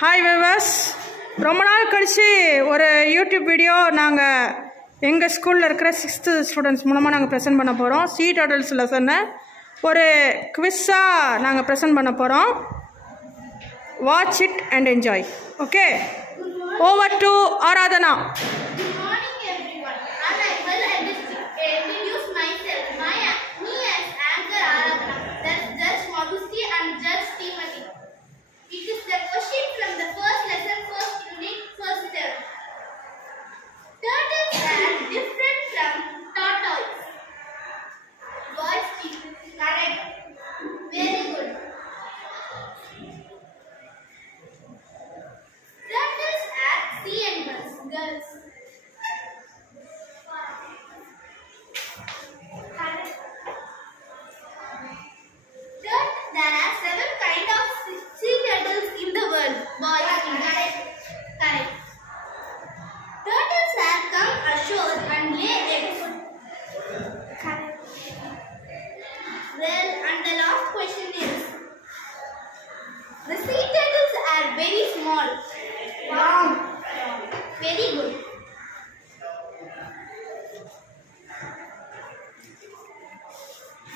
Hi viewers, ரொம்ப நாள் கழித்து ஒரு யூடியூப் வீடியோ நாங்கள் எங்கள் ஸ்கூலில் இருக்கிற 6th ஸ்டூடெண்ட்ஸ் மூலமாக நாங்கள் ப்ரெசென்ட் பண்ண போகிறோம். சீ டர்ட்டில்ஸ் லெசனை ஒரு குவிஸாக நாங்கள் ப்ரெசென்ட் பண்ண போகிறோம். Watch it and enjoy. Okay, over to Aradhana. It is the question from the first lesson, first unit, first term. Turtles are different from tortoise. Boys, correct. Very good. Turtles are sea animals. Girls. Correct. There are 7 kinds of sea turtles in the world. Boys, correct. Correct. Turtles have come ashore and lay eggs. Correct. Well, and the last question is: the sea turtles are very small. Wrong. Very good.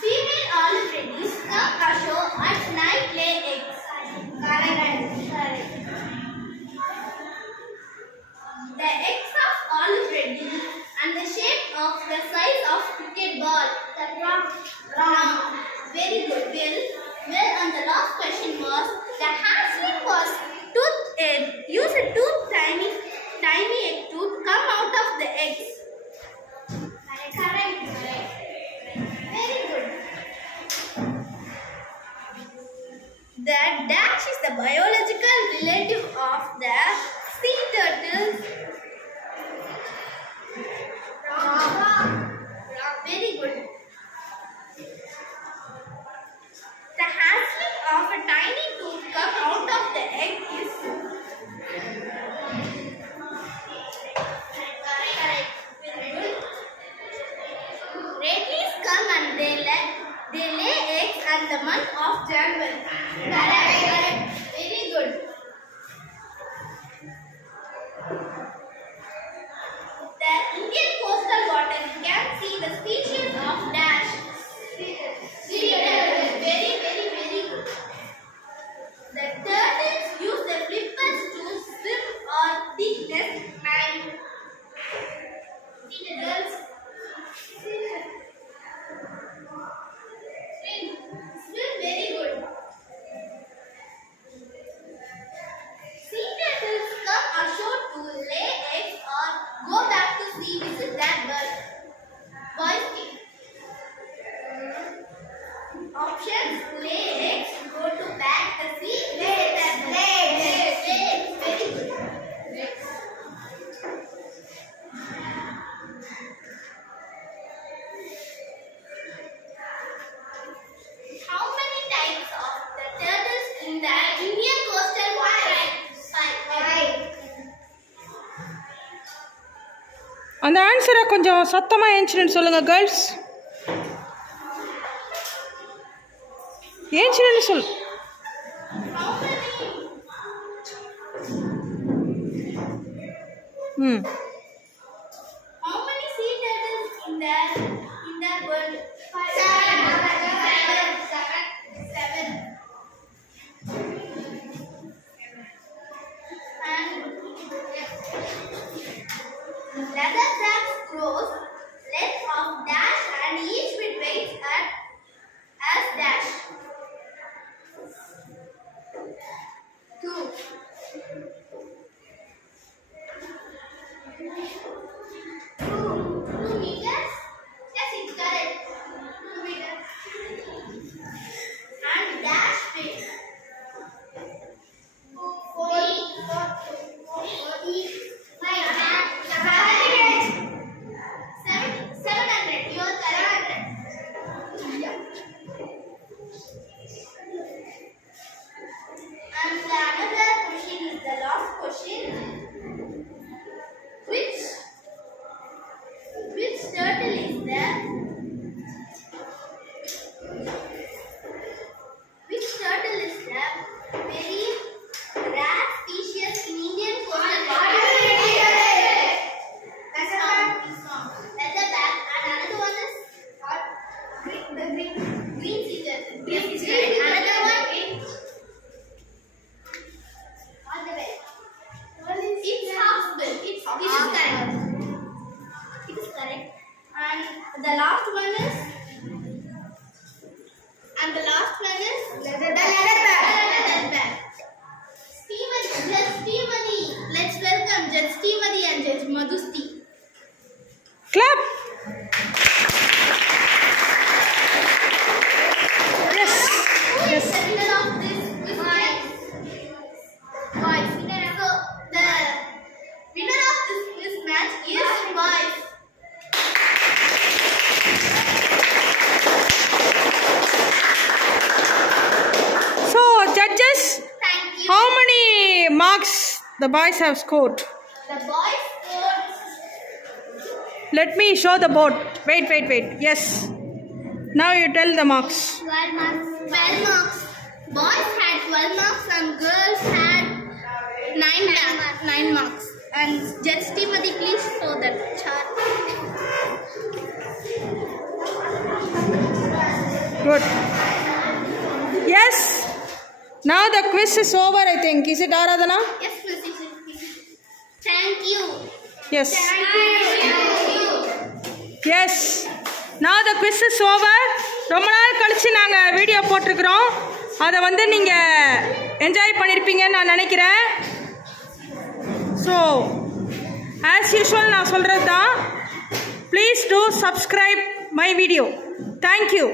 Female olive reddies come ashore at night, lay eggs. Correct. Correct. The eggs of olive reddy and the shape of the size of cricket ball. Wrong. Wrong. Very good. Well, and the last question was: the hatchling was use a tiny egg to come out of the eggs. Correct. Very good. The dash is the biological relative of the sea turtles. Wrong. Very good. The hatchling of a tiny tooth come out of the egg is correct. Very good. Reddies come and they lay eggs at the month of January. Correct. Very good. The Indian coastal waters can see the species of dash. Sea turtles. Very good. The turtles use the flippers to swim or dig nest and sea turtles swim very good. Sea turtles come ashore to lay eggs or go back to sea visit their birth. Boys, options: lay eggs, go to back the sea, visit their birth. Very good. How many types of the turtles in the Indian coastal water? 5. அந்த ஆன்சரை கொஞ்சம் சத்தமாக ஏன்ச்சின்னு சொல்லுங்கள் girls. ஏன்ச்சின்னு சொல். How many sea turtles in the world? 7. And leatherback grows length of dash and each with weights as dash. 2. 2 meters? Yes, it's correct. 2 meters. And dash weight. 700. You are correct. Yeah. And another question is the last question. Which turtle is the The boys have scored. The boys scored. Let me show the board. Wait. Yes. Now you tell the marks. 12 marks. 12 marks. Boys had 12 marks and girls had 9 marks. And Judge Timothy, please show the chart. Good. Yes. Now the quiz is over, I think. Is it, Aradhana? Yes, Miss. Thank you. Yes. Thank you. Yes. Now the quiz is over. ரொம்ப நாள் கழிச்சு நாங்கள் video போட்டிருக்கிறோம். அதை வந்து நீங்கள் enjoy பண்ணியிருப்பீங்கன்னு நான் நினைக்கிறேன். ஸோ ஆஸ் யூஷுவல் நான் சொல்கிறது தான், please do subscribe my video. Thank you.